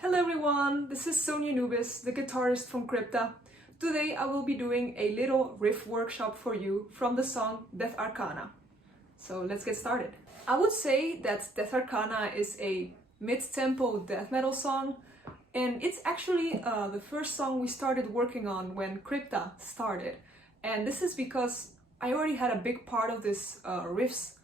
Hello everyone, this is Sonia Anubis, the guitarist from Crypta. Today I will be doing a little riff workshop for you from the song Death Arcana. So let's get started. I would say that Death Arcana is a mid-tempo death metal song, and it's actually the first song we started working on when Crypta started. And this is because I already had a big part of this riffs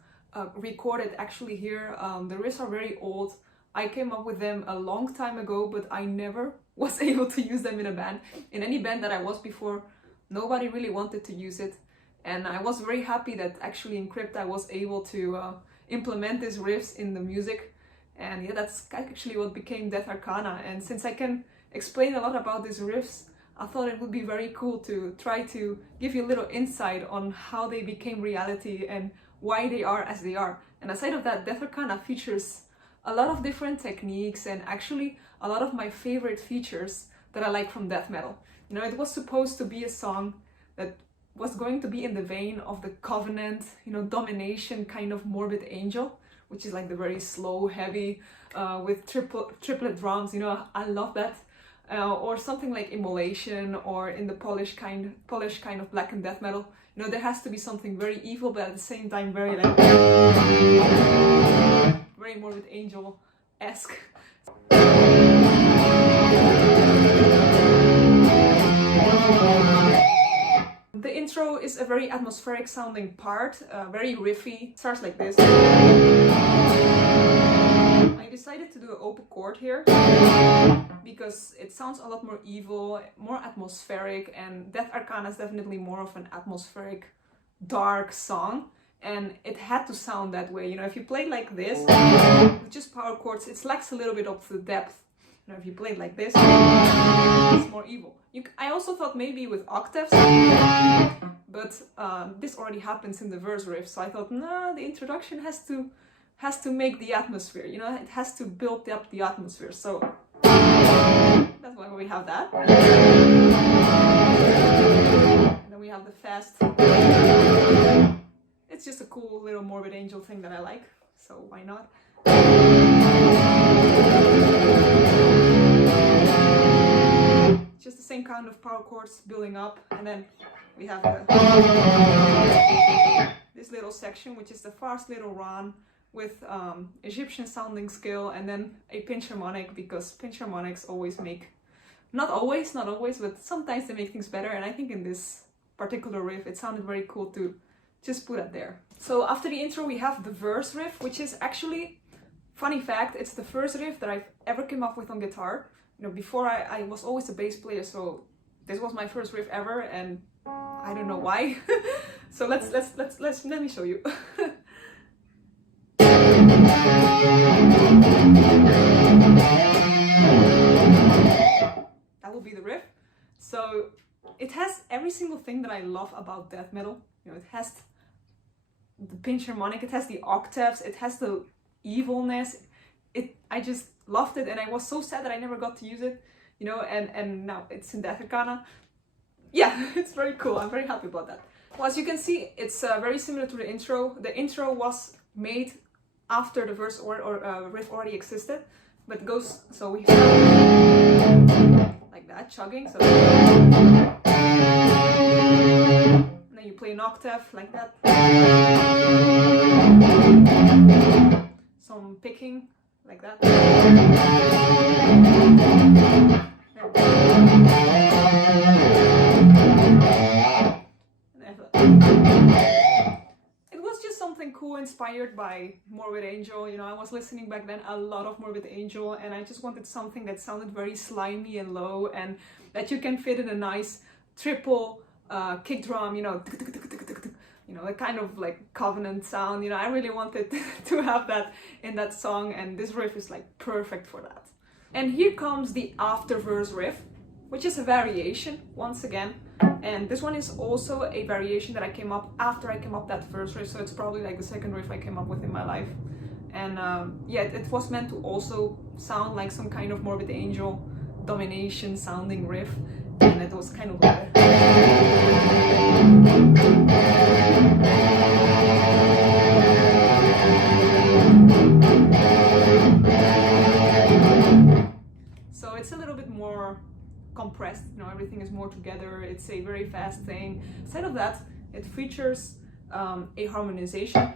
recorded actually here. The riffs are very old. I came up with them a long time ago, but I never was able to use them in a band. In any band that I was before, nobody really wanted to use it. And I was very happy that actually in Crypta I was able to implement these riffs in the music. And yeah, that's actually what became Death Arcana. And since I can explain a lot about these riffs, I thought it would be very cool to try to give you a little insight on how they became reality and why they are as they are. And aside of that, Death Arcana features a lot of different techniques and actually a lot of my favorite features that I like from death metal. You know, it was supposed to be a song that was going to be in the vein of the Covenant, you know, domination kind of Morbid Angel, which is like the very slow, heavy, with triplet drums, you know, I love that. Or something like Immolation, or in the Polish kind of black and death metal. You know, there has to be something very evil, but at the same time very like very Morbid Angel-esque. The intro is a very atmospheric sounding part, very riffy. It starts like this. I decided to do an open chord here because it sounds a lot more evil, more atmospheric, and Death Arcana is definitely more of an atmospheric, dark song. And it had to sound that way. You know, if you play like this, with just power chords, it lacks a little bit of the depth. You know, if you play it like this, it's more evil. I also thought maybe with octaves, but this already happens in the verse riff. So I thought, nah, the introduction has to make the atmosphere. You know, it has to build up the atmosphere. So that's why we have that. And then we have the fast. It's just a cool little Morbid Angel thing that I like, so why not? Just the same kind of power chords building up, and then we have this little section, which is the fast little run with Egyptian sounding scale, and then a pinch harmonic, because pinch harmonics always make, not always, but sometimes they make things better, and I think in this particular riff it sounded very cool to just put it there. So after the intro we have the verse riff, which is actually, funny fact, it's the first riff that I've ever came up with on guitar. You know, before I was always a bass player, so this was my first riff ever, and I don't know why. So let me show you. That will be the riff. So it has every single thing that I love about death metal. You know, it has the pinch harmonic, it has the octaves, it has the evilness. I just loved it, and I was so sad that I never got to use it, you know, and now it's in Death Arcana. Yeah, it's very cool. I'm very happy about that. Well, as you can see, it's very similar to the intro. The intro was made after the verse or riff already existed, but it goes, so we like that, chugging, so you play an octave like that. Some picking like that. It was just something cool, inspired by Morbid Angel. You know, I was listening back then a lot of Morbid Angel, and I just wanted something that sounded very slimy and low, and that you can fit in a nice triple kick drum, you know, the kind of like Covenant sound. You know, I really wanted to have that in that song, and this riff is like perfect for that. And here comes the after verse riff, which is a variation once again, and this one is also a variation that I came up after I came up that first riff, so it's probably like the second riff I came up with in my life. And yeah, it was meant to also sound like some kind of Morbid Angel domination sounding riff, and it was kind of like so it's a little bit more compressed, you know, everything is more together, it's a very fast thing. Instead of that, it features a harmonization.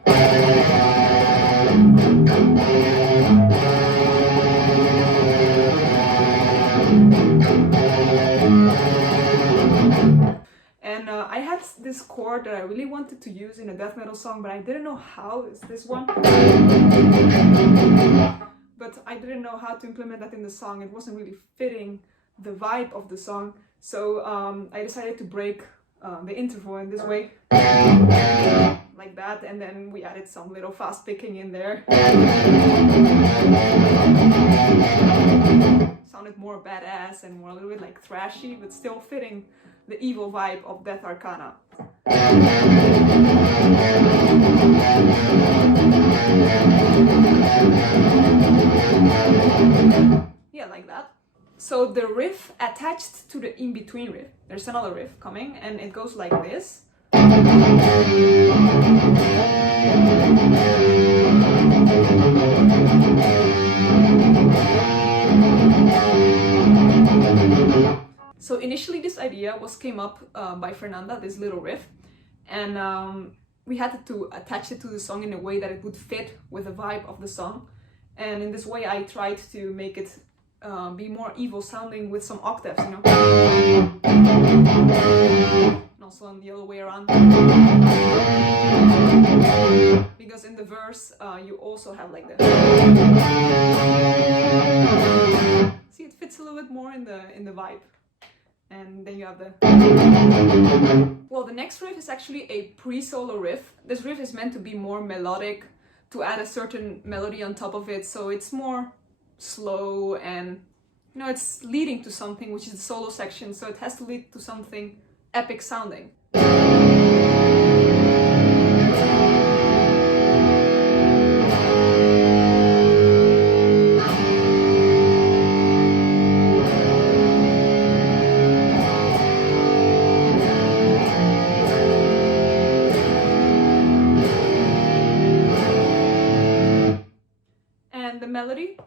And I had this chord that I really wanted to use in a death metal song, but I didn't know how. It's this one. But I didn't know how to implement that in the song. It wasn't really fitting the vibe of the song. So I decided to break the interval in this way. Like that, and then we added some little fast picking in there. Sounded more badass and more a little bit like thrashy, but still fitting the evil vibe of Death Arcana. Yeah, like that. So the riff attached to the in-between riff, there's another riff coming, and it goes like this. So initially this idea came up by Fernanda, this little riff, and we had to attach it to the song in a way that it would fit with the vibe of the song. And in this way I tried to make it be more evil sounding with some octaves, you know. And also on the other way around. Because in the verse you also have like the... See, it fits a little bit more in the vibe. And then you have the... Well, the next riff is actually a pre-solo riff. This riff is meant to be more melodic, to add a certain melody on top of it, so it's more slow and, you know, it's leading to something, which is the solo section, so it has to lead to something epic sounding. And the melody,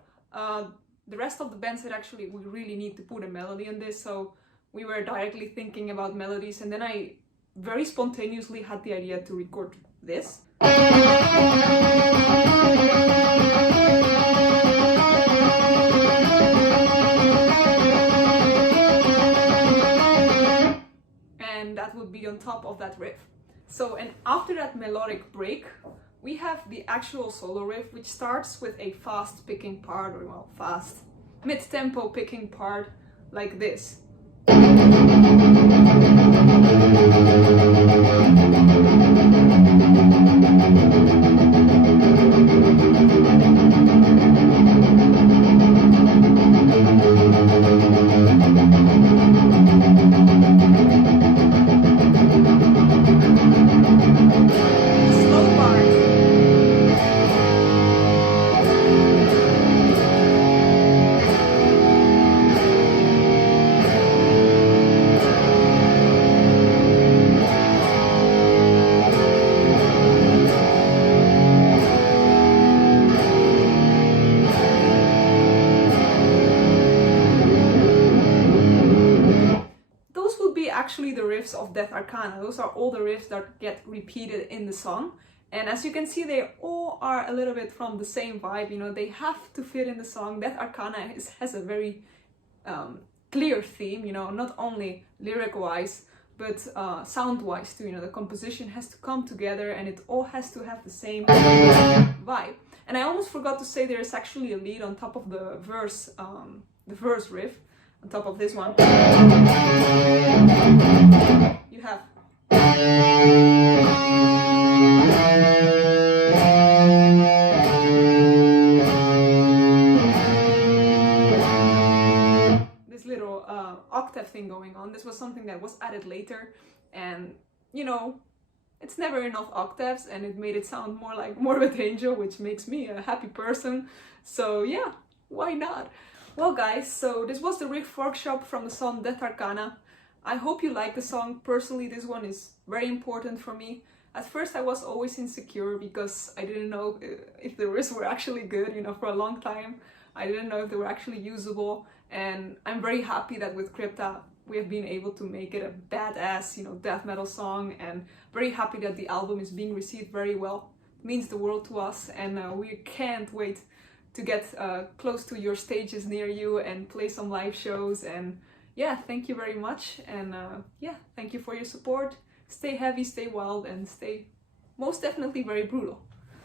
the rest of the band said actually we really need to put a melody in this, so we were directly thinking about melodies, and then I very spontaneously had the idea to record this. And that would be on top of that riff. So, and after that melodic break, we have the actual solo riff, which starts with a fast picking part, or well, fast mid-tempo picking part like this. Actually the riffs of Death Arcana. Those are all the riffs that get repeated in the song, and as you can see, they all are a little bit from the same vibe, you know, they have to fit in the song. Death Arcana has a very clear theme, you know, not only lyric wise but sound wise too, you know, the composition has to come together and it all has to have the same vibe. And I almost forgot to say, there is actually a lead on top of the verse riff. On top of this one, you have this little octave thing going on. This was something that was added later, and you know, it's never enough octaves, and it made it sound more like Morbid Angel, which makes me a happy person. So yeah, why not? Well guys, so this was the riff workshop from the song Death Arcana. I hope you like the song. Personally, this one is very important for me. At first I was always insecure because I didn't know if the riffs were actually good, you know, for a long time. I didn't know if they were actually usable, and I'm very happy that with Crypta we have been able to make it a badass, you know, death metal song, and very happy that the album is being received very well. It means the world to us, and we can't wait to get close to your stages near you and play some live shows. And yeah, thank you very much, and yeah, thank you for your support. Stay heavy, stay wild, and stay most definitely very brutal.